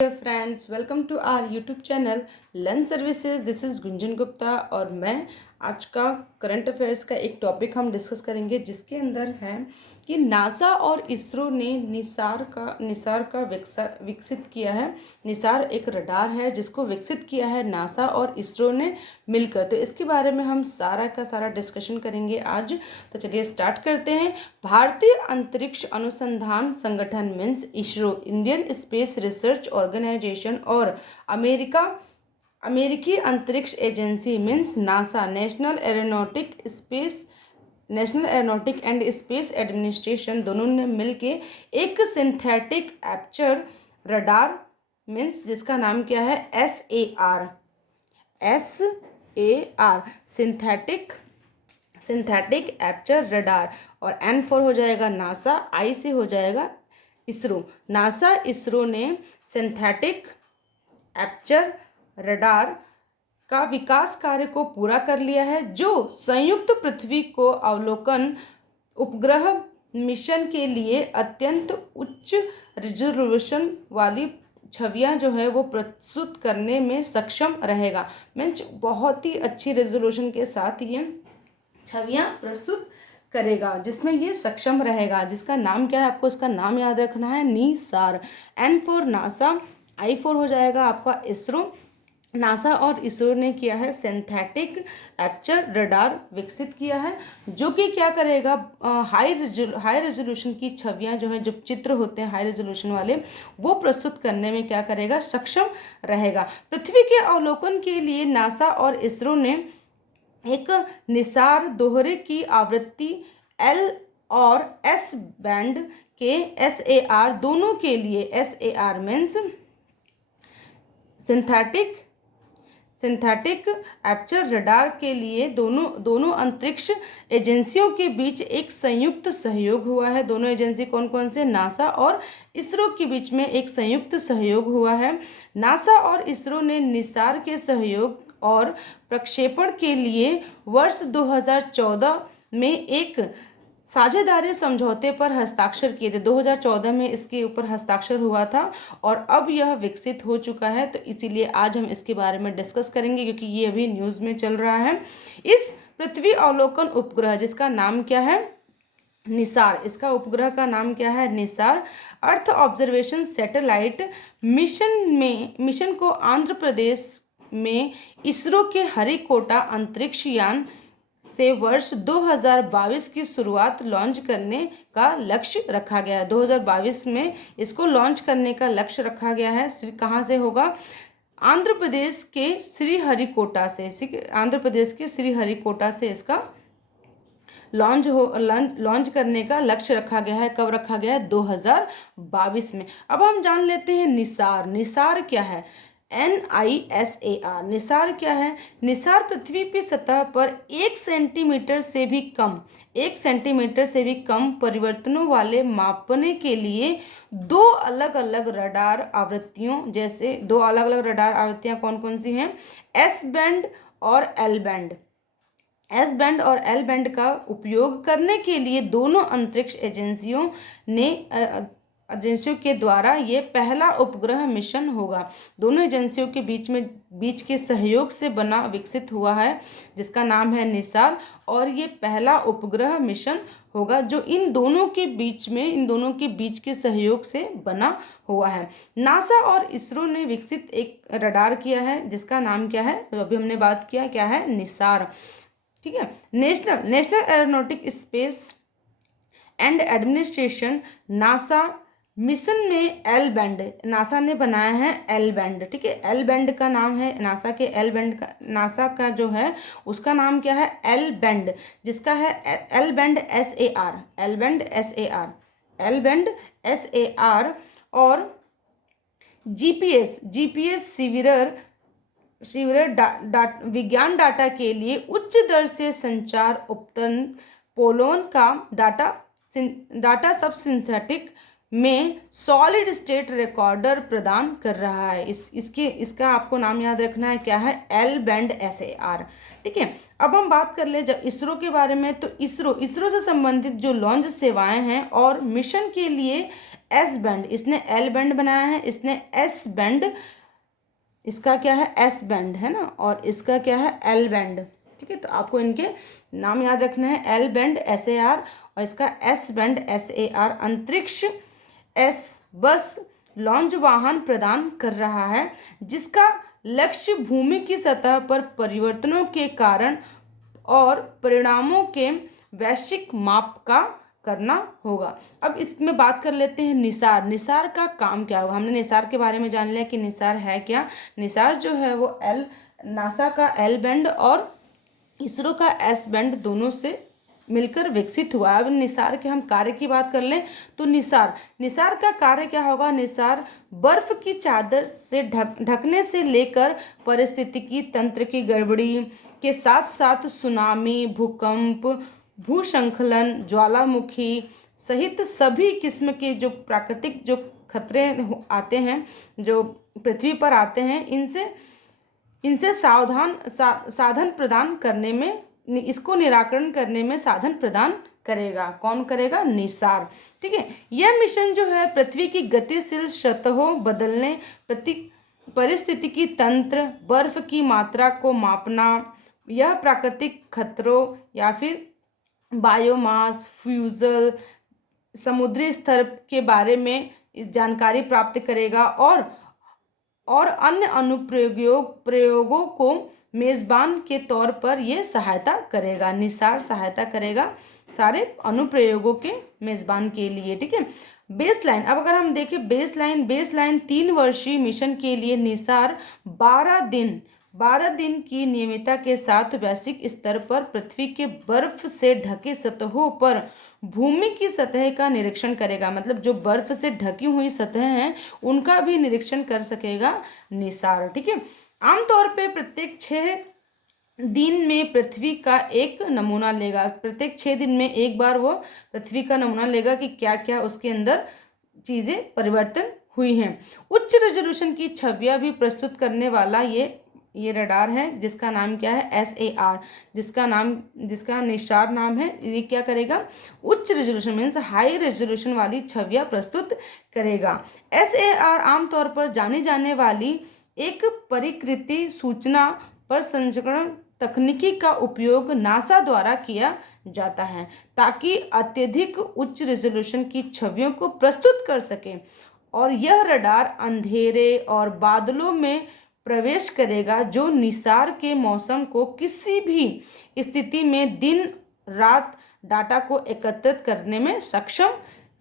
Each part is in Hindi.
Dear friends, welcome to our YouTube channel learn services. This is Gunjan Gupta और मैं आज का करंट अफेयर्स का एक टॉपिक हम डिस्कस करेंगे जिसके अंदर है कि नासा और इसरो ने निसार का विकसित किया है. निसार एक रडार है जिसको विकसित किया है नासा और इसरो ने मिलकर. तो इसके बारे में हम सारा का सारा डिस्कशन करेंगे आज. तो चलिए स्टार्ट करते हैं. भारतीय अंतरिक्ष अनुसंधान संगठन means ISRO, Indian space research organisation और अमेरिकी अंतरिक्ष agency means NASA, national aeronautic and space administration, दोनों ने मिलके एक सिंथेटिक एपर्चर रडार मीन्स जिसका नाम क्या है SAR सिंथेटिक एपर्चर रडार. और N फॉर हो जाएगा नासा, I से हो जाएगा इसरो. नासा इसरो ने सिंथेटिक एपर्चर रडार का विकास कार्य को पूरा कर लिया है जो संयुक्त पृथ्वी को अवलोकन उपग्रह मिशन के लिए अत्यंत उच्च रिजोल्यूशन वाली छवियां जो है वो प्रस्तुत करने में सक्षम रहेगा. मीन्स बहुत ही अच्छी रेजोल्यूशन के साथ ये छवियां प्रस्तुत करेगा जिसमें ये सक्षम रहेगा. जिसका नाम क्या है, आपको इसका नाम याद रखना है Nisar. N for NASA, I for हो जाएगा आपका इसरो. नासा और इसरो ने किया है सिंथेटिक एपर्चर रडार विकसित किया है जो कि क्या करेगा, हाई रेजोल्यूशन की छवियां जो है, जो चित्र होते हैं हाई रेजोल्यूशन वाले, वो प्रस्तुत करने में क्या करेगा, सक्षम रहेगा. पृथ्वी के अवलोकन के लिए नासा और इसरो ने एक निसार दोहरे की आवृत्ति L और S बैंड के SAR दोनों के लिए, SAR means synthetic aperture radar के लिए दोनों अंतरिक्ष एजेंसियों के बीच एक संयुक्त सहयोग हुआ है. दोनों एजेंसी कौन कौन से, नासा और इसरो के बीच में एक संयुक्त सहयोग हुआ है. नासा और इसरो ने निसार के सहयोग और प्रक्षेपण के लिए वर्ष 2014 में एक साझेदारी समझौते पर हस्ताक्षर किए थे. 2014 में इसके ऊपर हस्ताक्षर हुआ था और अब यह विकसित हो चुका है. तो इसीलिए आज हम इसके बारे में डिस्कस करेंगे क्योंकि ये अभी न्यूज़ में चल रहा है. इस पृथ्वी अवलोकन उपग्रह जिसका नाम क्या है, निसार, इसका उपग्रह का नाम क्या है, Nisar earth observation satellite mission को आंध्र प्रदेश में इसरो के हरिकोटा अंतरिक्ष यान से वर्ष 2022 की शुरुआत लॉन्च करने का लक्ष्य रखा गया है. 2022 में इसको लॉन्च करने का लक्ष्य रखा गया है. कहाँ से होगा, आंध्र प्रदेश के श्री हरिकोटा से इसका लॉन्च करने का लक्ष्य रखा गया है. कब रखा गया है, 2022 में. अब हम जान लेते हैं निसार क्या है. NISAR निसार क्या है. निसार पृथ्वी की सतह पर 1 सेंटीमीटर से भी कम परिवर्तनों वाले मापने के लिए दो अलग अलग रडार आवृत्तियों, जैसे दो अलग अलग रडार आवृत्तियां कौन कौन सी हैं, S बैंड और L बैंड का उपयोग करने के लिए दोनों अंतरिक्ष एजेंसियों के द्वारा ये पहला उपग्रह मिशन होगा. दोनों एजेंसियों के बीच के सहयोग से बना विकसित हुआ है जिसका नाम है निसार. और ये पहला उपग्रह मिशन होगा जो इन दोनों के बीच के सहयोग से बना हुआ है. नासा और इसरो ने विकसित एक रडार किया है जिसका नाम क्या है, तो अभी हमने बात किया क्या है, निसार. ठीक है. National aeronautic space and administration NASA mission में L बैंड नासा ने बनाया है, L बैंड. ठीक है, L बैंड का नाम है नासा का जो है उसका नाम क्या है, L बैंड, जिसका है L बैंड SAR और GPS सीवियर विज्ञान डाटा के लिए उच्च दर से संचार उपकरण पोलोन का डाटा सब सिंथेटिक में सॉलिड स्टेट रिकॉर्डर प्रदान कर रहा है। इसका आपको नाम याद रखना है, क्या है, एल बैंड SAR। ठीक है, अब हम बात कर ले जब इसरो के बारे में, तो इसरो से संबंधित जो लॉन्च सेवाएं हैं और मिशन के लिए एस बैंड, इसने एल बैंड बनाया है, इसने एस बैंड, इसका क्या है, एस बैंड है ना, और इसका क्या है, एल बैंड। ठीक है, तो आपको इनके नाम याद रखना है, एल बैंड SAR और इसका एस बैंड SAR। अंतरिक्ष एस बस लॉन्च वाहन प्रदान कर रहा है जिसका लक्ष्य भूमि की सतह पर परिवर्तनों के कारण और परिणामों के वैश्विक माप का करना होगा। अब इसमें बात कर लेते हैं निसार। निसार का काम क्या होगा, हमने निसार के बारे में जान लिया कि निसार है क्या। निसार जो है वो नासा का एल बैंड और इसरो का एस बैंड दोनों से मिलकर विकसित हुआ। अब निसार के हम कार्य की बात कर लें तो निसार का कार्य क्या होगा। निसार बर्फ की चादर से ढकने से लेकर पारिस्थितिकी तंत्र की गड़बड़ी के साथ साथ सुनामी, भूकंप, भूस्खलन, ज्वालामुखी सहित सभी किस्म के जो प्राकृतिक जो खतरे आते हैं, जो पृथ्वी पर आते हैं, इनसे साधन प्रदान करने में, इसको निराकरण करने में साधन प्रदान करेगा। कौन करेगा, निसार। ठीक है, यह मिशन जो है पृथ्वी की गतिशील सतहों बदलने, पारिस्थितिकी तंत्र, बर्फ की मात्रा को मापना, यह प्राकृतिक खतरों या फिर बायोमास, फ्यूजल, समुद्री स्तर के बारे में जानकारी प्राप्त करेगा और अन्य प्रयोगों को मेज़बान के तौर पर यह सहायता करेगा। निसार सहायता करेगा सारे अनुप्रयोगों के मेज़बान के लिए। ठीक है, बेसलाइन, अब अगर हम देखें बेसलाइन 3 वर्षीय मिशन के लिए निसार 12 दिन की नियमितता के साथ वैश्विक स्तर पर पृथ्वी के बर्फ से ढके सतहों पर भूमि की सतह का निरीक्षण करेगा। मतलब जो बर्फ से ढकी हुई सतह हैं उनका भी निरीक्षण कर सकेगा निसार। ठीक है, आमतौर पे प्रत्येक 6 दिन में पृथ्वी का एक नमूना लेगा। प्रत्येक 6 दिन में एक बार वो पृथ्वी का नमूना लेगा कि क्या क्या उसके अंदर चीज़ें परिवर्तन हुई हैं। उच्च रेजोल्यूशन की छवियां भी प्रस्तुत करने वाला ये रडार है जिसका नाम क्या है, SAR, जिसका निसार नाम है। ये क्या करेगा, उच्च रेजोल्यूशन मीन्स हाई रेजोल्यूशन वाली छवियां प्रस्तुत करेगा। SAR आमतौर पर जानी जाने वाली एक परिकृति सूचना प्रसंस्करण तकनीकी का उपयोग नासा द्वारा किया जाता है ताकि अत्यधिक उच्च रेजोल्यूशन की छवियों को प्रस्तुत कर सके। और यह रडार अंधेरे और बादलों में प्रवेश करेगा जो निसार के मौसम को किसी भी स्थिति में दिन रात डाटा को एकत्रित करने में सक्षम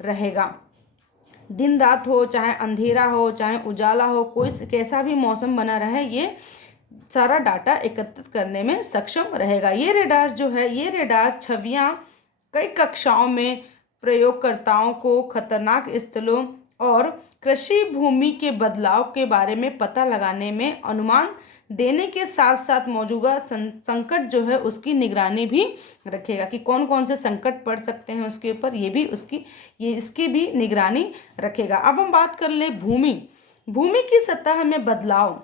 रहेगा। दिन रात हो, चाहे अंधेरा हो, चाहे उजाला हो, कोई कैसा भी मौसम बना रहे, ये सारा डाटा एकत्रित करने में सक्षम रहेगा। ये रेडार छवियां कई कक्षाओं में प्रयोगकर्ताओं को खतरनाक स्थलों और कृषि भूमि के बदलाव के बारे में पता लगाने में अनुमान देने के साथ साथ मौजूदा संकट जो है उसकी निगरानी भी रखेगा कि कौन कौन से संकट पड़ सकते हैं उसके ऊपर, इसकी भी निगरानी रखेगा। अब हम बात कर ले भूमि की सतह में बदलाव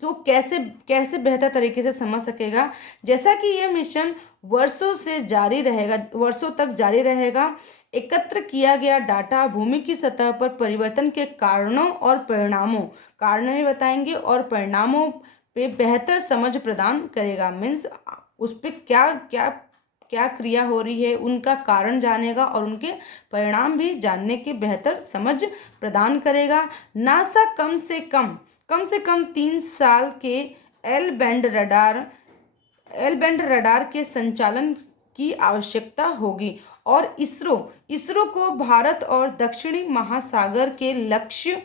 तो कैसे बेहतर तरीके से समझ सकेगा। जैसा कि यह मिशन वर्षों तक जारी रहेगा, एकत्र किया गया डाटा भूमि की सतह पर परिवर्तन के कारणों और परिणामों, कारण भी बताएंगे और परिणामों पे बेहतर समझ प्रदान करेगा। मीन्स उस पर क्या क्रिया हो रही है, उनका कारण जानेगा और उनके परिणाम भी जानने की बेहतर समझ प्रदान करेगा। नासा कम से कम 3 साल के एल बैंड रडार के संचालन की आवश्यकता होगी और इसरो को भारत और दक्षिणी महासागर के लक्ष्य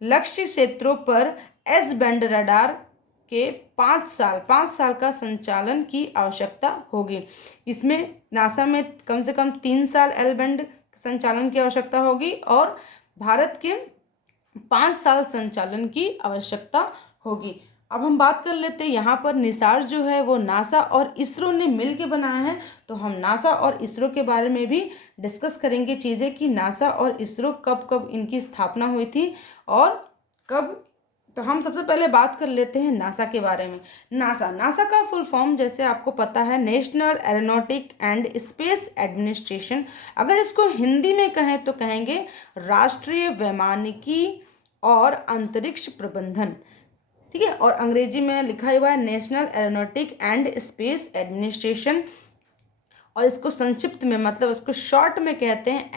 क्षेत्रों पर एस बैंड रडार के 5 साल का संचालन की आवश्यकता होगी। इसमें नासा में कम से कम 3 साल एल बैंड संचालन की आवश्यकता होगी और भारत के 5 साल संचालन की आवश्यकता होगी। अब हम बात कर लेते हैं यहाँ पर निसार जो है वो नासा और इसरो ने मिल के बनाया है। तो हम नासा और इसरो के बारे में भी डिस्कस करेंगे चीज़ें कि नासा और इसरो कब कब इनकी स्थापना हुई थी और कब। तो हम सबसे पहले बात कर लेते हैं नासा के बारे में। नासा नासा का फुल फॉर्म जैसे आपको पता है national aeronautic and space administration. अगर इसको हिंदी में कहें तो कहेंगे राष्ट्रीय वैमानिकी और अंतरिक्ष प्रबंधन, ठीक है। और अंग्रेजी में लिखा हुआ है national aeronautic and space administration, और इसको संक्षिप्त में मतलब इसको शॉर्ट में कहते हैं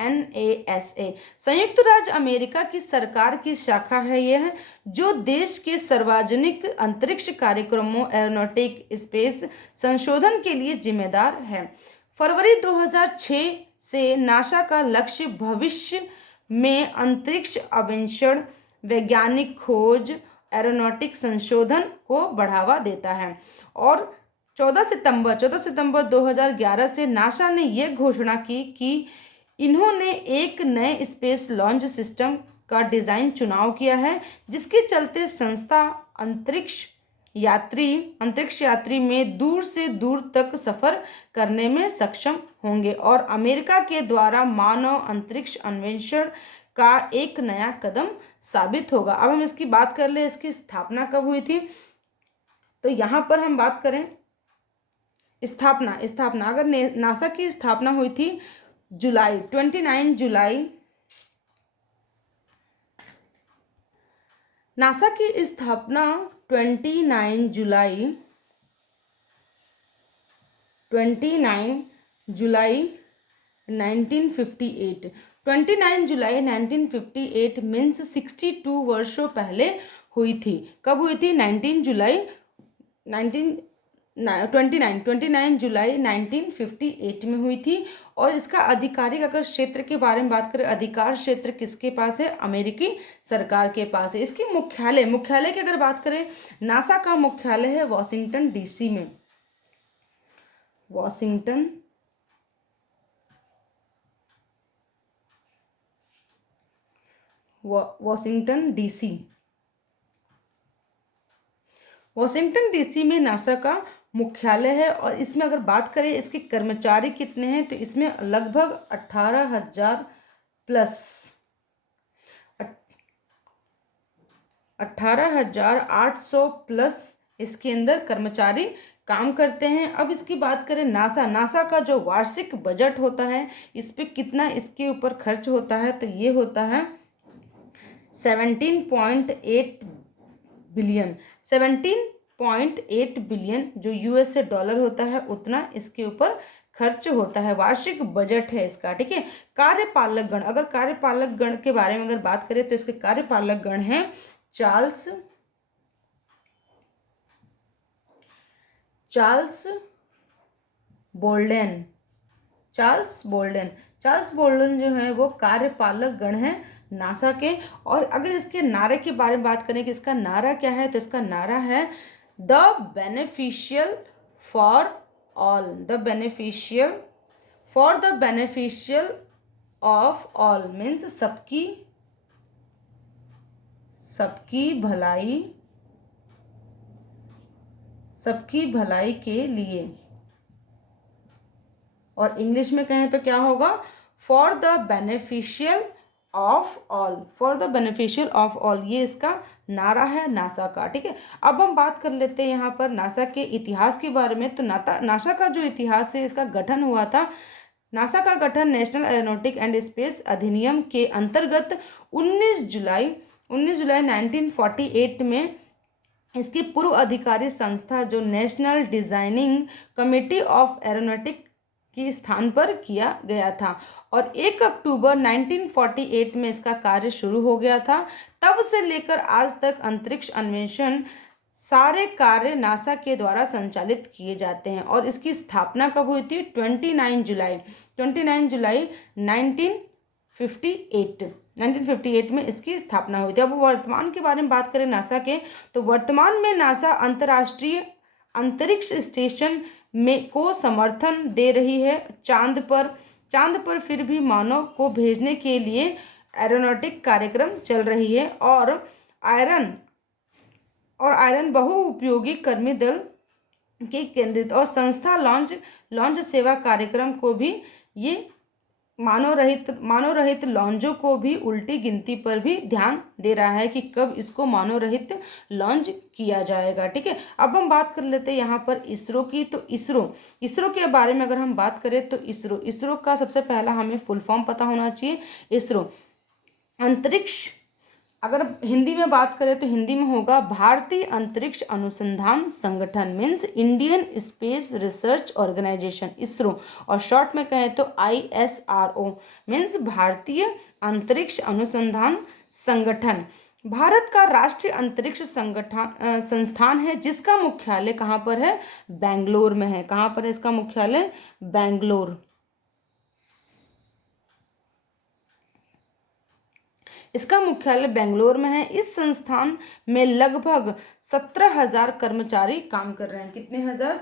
NASA। संयुक्त राज्य अमेरिका की सरकार की शाखा है यह, जो देश के सार्वजनिक अंतरिक्ष कार्यक्रमों एरोनॉटिक स्पेस संशोधन के लिए जिम्मेदार है। फरवरी 2006 से नासा का लक्ष्य भविष्य में अंतरिक्ष अन्वेषण, वैज्ञानिक खोज, एरोनॉटिक संशोधन को बढ़ावा देता है। और 14 सितंबर 2011 से नासा ने यह घोषणा की कि इन्होंने एक नए स्पेस लॉन्च सिस्टम का डिज़ाइन चुनाव किया है, जिसके चलते संस्था अंतरिक्ष यात्री में दूर से दूर तक सफ़र करने में सक्षम होंगे और अमेरिका के द्वारा मानव अंतरिक्ष अन्वेषण का एक नया कदम साबित होगा। अब हम इसकी बात कर ले, इसकी स्थापना कब हुई थी। तो यहाँ पर हम बात करें स्थापना अगर नासा की स्थापना हुई थी 29 जुलाई। नासा की स्थापना 29 जुलाई 1958 29 जुलाई 1958 मीन्स 62 वर्षों पहले हुई थी। कब हुई थी? 29 जुलाई 1958 में हुई थी। और इसका आधिकारिक अगर क्षेत्र के बारे में बात करें, अधिकार क्षेत्र किसके पास है? अमेरिकी सरकार के पास है। इसकी मुख्यालय की अगर बात करें, नासा का मुख्यालय है वॉशिंगटन डीसी में। वॉशिंगटन डीसी में नासा का मुख्यालय है। और इसमें अगर बात करें इसके कर्मचारी कितने हैं, तो इसमें लगभग 18,000 प्लस 18,800 प्लस इसके अंदर कर्मचारी काम करते हैं। अब इसकी बात करें नासा का जो वार्षिक बजट होता है, इस पे कितना इसके ऊपर खर्च होता है, तो ये होता है 17.8 बिलियन जो US डॉलर होता है, उतना इसके ऊपर खर्च होता है। वार्षिक बजट है इसका, ठीक है। कार्यपालक गण, अगर कार्यपालक गण के बारे में अगर बात करें तो इसके कार्यपालक गण हैं चार्ल्स बोल्डन जो है वो कार्यपालक गण है नासा के। और अगर इसके नारे के बारे में बात करें कि इसका नारा क्या है, तो इसका नारा है the beneficial for the beneficial of all means सबकी भलाई के लिए। और इंग्लिश में कहें तो क्या होगा? For the beneficial of all, ये इसका नारा है नासा का, ठीक है। अब हम बात कर लेते हैं यहाँ पर नासा के इतिहास के बारे में। तो नासा का जो इतिहास है, इसका गठन हुआ था, नासा का गठन नेशनल एरोनॉटिक एंड स्पेस अधिनियम के अंतर्गत 19 जुलाई 1948 में इसकी पूर्व अधिकारी संस्था जो national designing committee of aeronautic की स्थान पर किया गया था। और 1 अक्टूबर 1948 में इसका कार्य शुरू हो गया था। तब से लेकर आज तक अंतरिक्ष अन्वेषण सारे कार्य नासा के द्वारा संचालित किए जाते हैं। और इसकी स्थापना कब हुई थी? 29 जुलाई 1958 में इसकी स्थापना हुई थी। अब वर्तमान के बारे में बात करें नासा के, तो वर्तमान में नासा अंतर्राष्ट्रीय अंतरिक्ष स्टेशन को समर्थन दे रही है। चांद पर फिर भी मानव को भेजने के लिए एरोनॉटिक कार्यक्रम चल रही है। और और आयरन बहुउपयोगी कर्मी दल के केंद्रित और संस्था लॉन्च सेवा कार्यक्रम को भी ये मानव रहित लॉन्चों को भी उल्टी गिनती पर भी ध्यान दे रहा है कि कब इसको मानव रहित लॉन्च किया जाएगा। ठीक है, अब हम बात कर लेते हैं यहाँ पर इसरो की। तो इसरो के बारे में अगर हम बात करें तो इसरो का सबसे पहला हमें फुल फॉर्म पता होना चाहिए। इसरो अंतरिक्ष, अगर हिंदी में बात करें तो हिंदी में होगा भारतीय अंतरिक्ष अनुसंधान संगठन, means Indian space research organisation, ISRO. और शॉर्ट में कहें तो ISRO, मीन्स भारतीय अंतरिक्ष अनुसंधान संगठन। भारत का राष्ट्रीय अंतरिक्ष संस्थान है जिसका मुख्यालय कहाँ पर है? बेंगलोर में है। कहाँ पर है इसका मुख्यालय? बेंगलोर। इसका मुख्यालय बेंगलोर में है। इस संस्थान में लगभग 17,000 कर्मचारी काम कर रहे हैं। कितने हजार?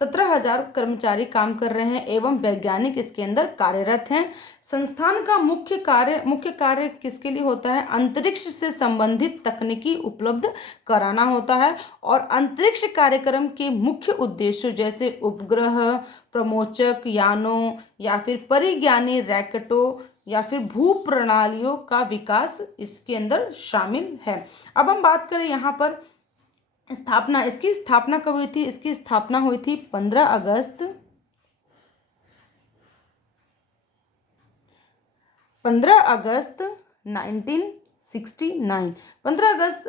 17,000 कर्मचारी काम कर रहे हैं एवं वैज्ञानिक इसके अंदर कार्यरत हैं। संस्थान का मुख्य कार्य किसके लिए होता है? अंतरिक्ष से संबंधित तकनीकी उपलब्ध कराना होता है। और अंतरिक्ष कार्यक्रम के मुख्य उद्देश्य जैसे उपग्रह, प्रमोचक यानों या फिर परिज्ञानी रैकेटों या फिर भू प्रणालियों का विकास इसके अंदर शामिल है। अब हम बात करें यहाँ पर स्थापना, इसकी स्थापना कब हुई थी? इसकी स्थापना हुई थी 15 अगस्त 1969। 15 अगस्त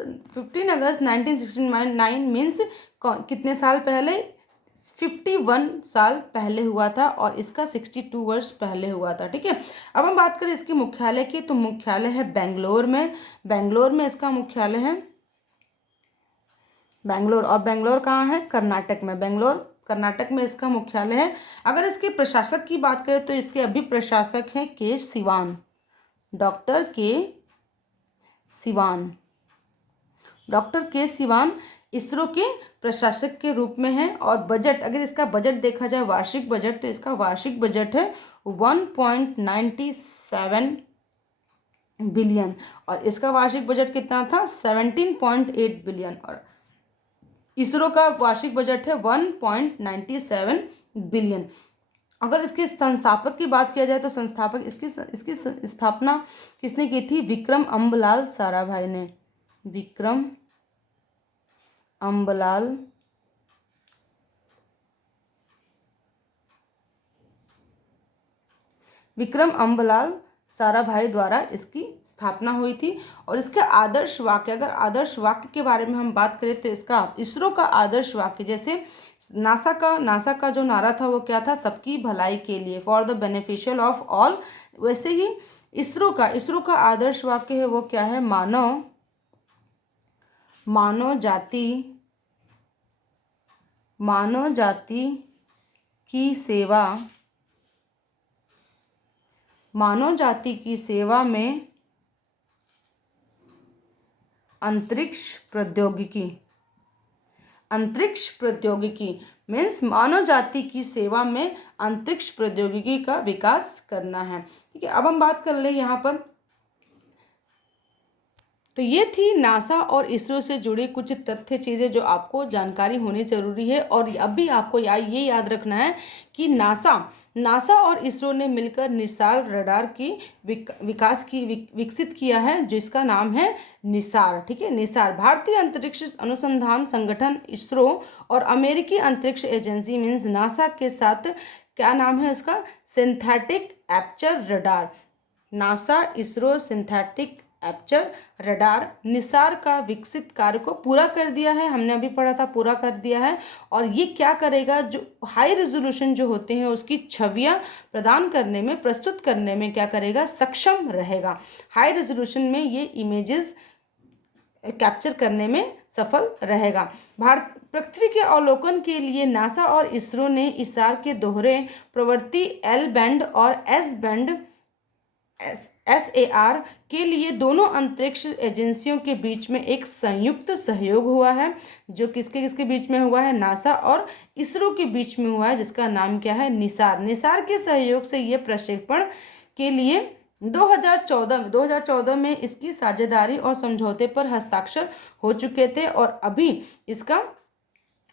1969 मीन्स कितने साल पहले? 51 साल पहले हुआ था और इसका 62 वर्ष पहले हुआ था। ठीक है, अब हम बात करें इसके मुख्यालय की, तो मुख्यालय है बेंगलोर में। बेंगलोर में इसका मुख्यालय है बेंगलोर। और बेंगलोर कहाँ है? कर्नाटक में। बेंगलोर कर्नाटक में इसका मुख्यालय है। अगर इसके प्रशासक की बात करें तो इसके अभी प्रशासक हैं के सिवान, डॉक्टर के सिवान इसरो के प्रशासक के रूप में है। और बजट, अगर इसका बजट देखा जाए वार्षिक बजट, तो इसका वार्षिक बजट है 1.97 बिलियन और इसका वार्षिक बजट कितना था? 17.8 बिलियन। और इसरो का वार्षिक बजट है 1.97 बिलियन। अगर इसके संस्थापक की बात किया जाए तो संस्थापक इसकी स्थापना किसने की थी? विक्रम अम्बलाल साराभाई ने। विक्रम अम्बलाल साराभाई द्वारा इसकी स्थापना हुई थी। और इसके आदर्श वाक्य, अगर आदर्श वाक्य के बारे में हम बात करें तो इसका इसरो का आदर्श वाक्य, जैसे नासा का जो नारा था वो क्या था? सबकी भलाई के लिए, for the beneficial of all. वैसे ही इसरो का आदर्श वाक्य है वो क्या है? मानव जाति की सेवा में अंतरिक्ष प्रौद्योगिकी मीन्स मानव जाति की सेवा में अंतरिक्ष प्रौद्योगिकी का विकास करना है। ठीक है, अब हम बात कर ले यहाँ पर, तो ये थी नासा और इसरो से जुड़ी कुछ तथ्य चीज़ें जो आपको जानकारी होनी जरूरी है। और अभी आपको ये याद रखना है कि नासा और इसरो ने मिलकर निसार रडार की विकसित किया है जिसका नाम है निसार। ठीक है, निसार भारतीय अंतरिक्ष अनुसंधान संगठन इसरो और अमेरिकी अंतरिक्ष एजेंसी मीन्स नासा के साथ क्या नाम है उसका? Synthetic aperture radar. NASA ISRO synthetic aperture radar Nisar का विकसित कार्य को पूरा कर दिया है। हमने अभी पढ़ा था, पूरा कर दिया है। और ये क्या करेगा? जो हाई रेजोल्यूशन जो होते हैं उसकी छवियां प्रदान करने में, प्रस्तुत करने में क्या करेगा? सक्षम रहेगा। हाई रेजोल्यूशन में ये इमेजेस कैप्चर करने में सफल रहेगा। पृथ्वी के अवलोकन के लिए नासा और इसरो ने इसार के दोहरे प्रवृत्ति एल बैंड और एस बैंड SAR के लिए दोनों अंतरिक्ष एजेंसियों के बीच में एक संयुक्त सहयोग हुआ है, जो किसके बीच में हुआ है? नासा और इसरो के बीच में हुआ है, जिसका नाम क्या है? निसार। निसार के सहयोग से ये प्रक्षेपण के लिए 2014 में इसकी साझेदारी और समझौते पर हस्ताक्षर हो चुके थे और अभी इसका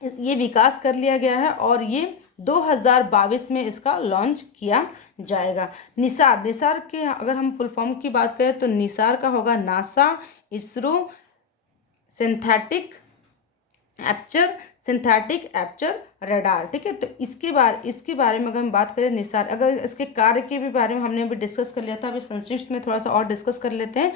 ये विकास कर लिया गया है और ये 2022 में इसका लॉन्च किया जाएगा। निसार के अगर हम फुल फॉर्म की बात करें तो निसार का होगा NASA ISRO synthetic aperture radar. ठीक है, तो इसके बारे में अगर हम बात करें निसार, अगर इसके कार्य के भी बारे में हमने अभी डिस्कस कर लिया था, अभी संक्षिप्त में थोड़ा सा और डिस्कस कर लेते हैं।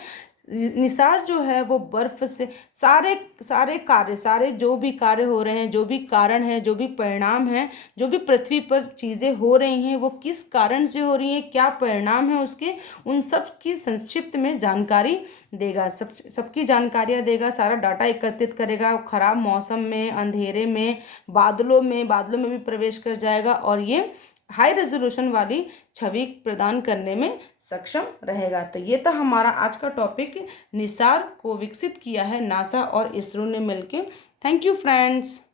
निसार जो है वो बर्फ से सारे जो भी कार्य हो रहे हैं, जो भी कारण है, जो भी परिणाम है, जो भी पृथ्वी पर चीज़ें हो रही हैं वो किस कारण से हो रही हैं, क्या परिणाम है उसके, उन सब की संक्षिप्त में जानकारी देगा। सबकी जानकारियाँ देगा, सारा डाटा एकत्रित करेगा। खराब मौसम में, अंधेरे में, बादलों में भी प्रवेश कर जाएगा और ये हाई रेजोल्यूशन वाली छवि प्रदान करने में सक्षम रहेगा। तो ये था हमारा आज का टॉपिक। निसार को विकसित किया है नासा और इसरो ने मिलकर। Thank you friends.